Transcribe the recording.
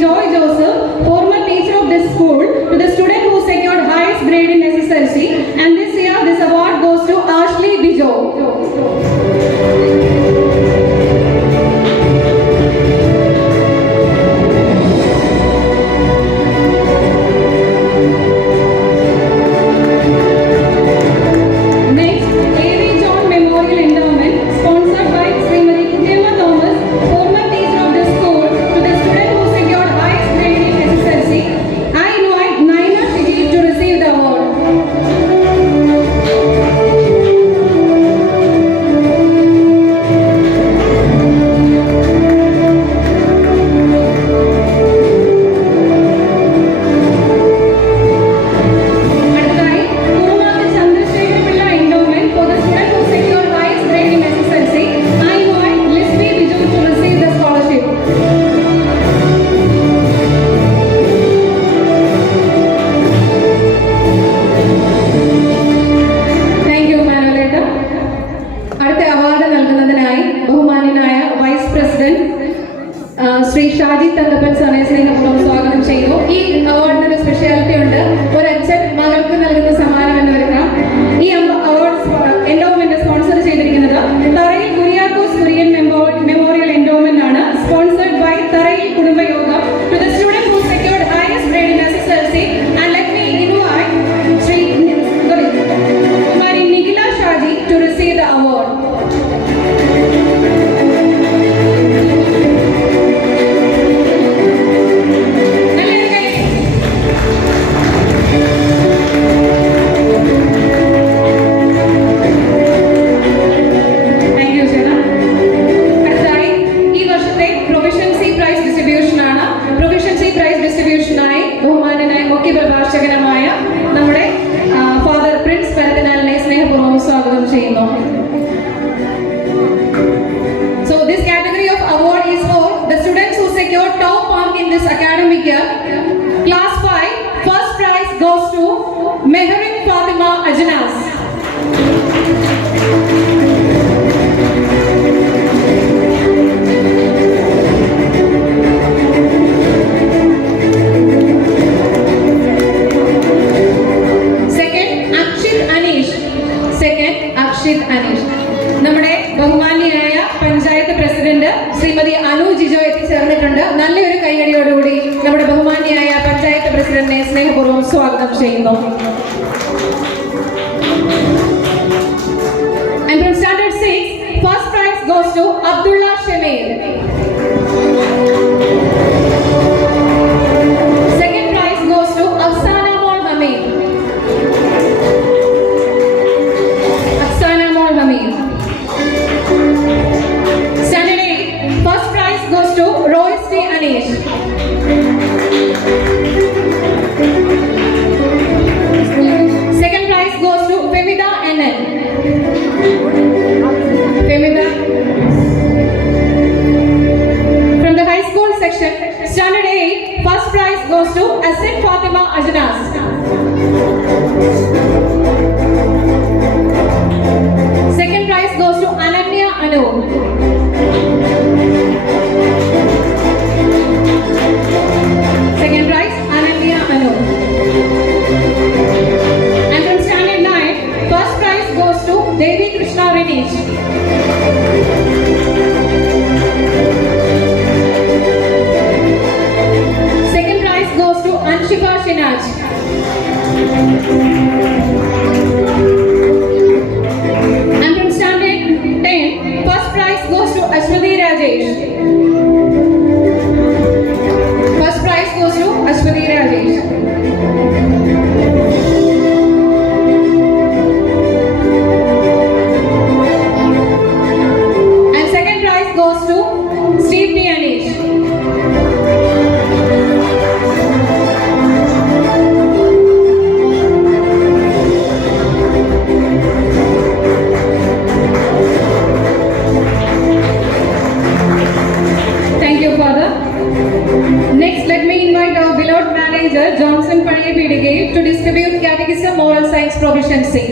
Joy Joseph, former teacher of this school, to the student who secured highest grade in SSLC, and this year this award goes to Ashley Bijo. Shri ഷാജി തങ്കപ്പൻ സാറിനെ സ്നേഹപൂർവ്വം സ്വാഗതം ചെയ്യുന്നു. ഈ അവാർഡിന് ഒരു സ്പെഷ്യാലിറ്റി ഉണ്ട്. ഒരു അച്ഛൻ മകൾക്ക് നൽകുന്ന സമ്മാനം എന്ന് വരുന്ന ഈ അവാർഡ് എൻഡോമെന്റ് സ്പോൺസർ ചെയ്തിരിക്കുന്നത് തറയിൽ കുര്യാക്കോസ് കുര്യൻ മെമ്മോറിയൽ എൻഡോമെന്റ് ആണ്. സ്പോൺസർഡ് ബൈ തറയിൽ കുടുംബയോഗം. To the student who secured highest grade in SSLC, and let me invite Shri Kumari Nikhila Shaji to receive the award. നമ്മുടെ ഫാദർ പ്രിൻസ് പരത്തിനാലിനെ സ്നേഹപൂർവ്വം സ്വാഗതം ചെയ്യുന്നു. So this category of award is for the students who secured top mark in this academic year. Class 5, first prize goes to Meherin Fatima Ajnas. നമ്മുടെ ബഹുമാന്യയായ പഞ്ചായത്ത് പ്രസിഡന്റ് ശ്രീമതി അനു ജിജോ എത്തിച്ചേർന്നിട്ടുണ്ട്. നല്ലൊരു കൈയടിയോടുകൂടി നമ്മുടെ ബഹുമാന്യയായ പഞ്ചായത്ത് പ്രസിഡന്റിനെ സ്നേഹപൂർവ്വം സ്വാഗതം ചെയ്യുന്നു. And from standard 6, first prize goes to Abdullah Shemir. Second prize goes to Afsana Mol Hamid. Standard 8, first prize goes to Royce D. Anish. Second prize goes to Femida NN. Femida. From the high school section, standard 8, first prize goes to Asif Fatima Ajnas. Second prize goes to Ananya Anu. Second prize, Ananya Anu. And from standard 9, first prize goes to Devi Krishna Rinesh. Second prize goes to Anshika Shinaj. And from standard 10, first prize goes to Ashwati Rajesh. First prize goes to Ashwati Rajesh. And second prize goes to Steve D. Anish. Johnson Paniya Pidigay to distribute Catechism Moral Science Proficiency.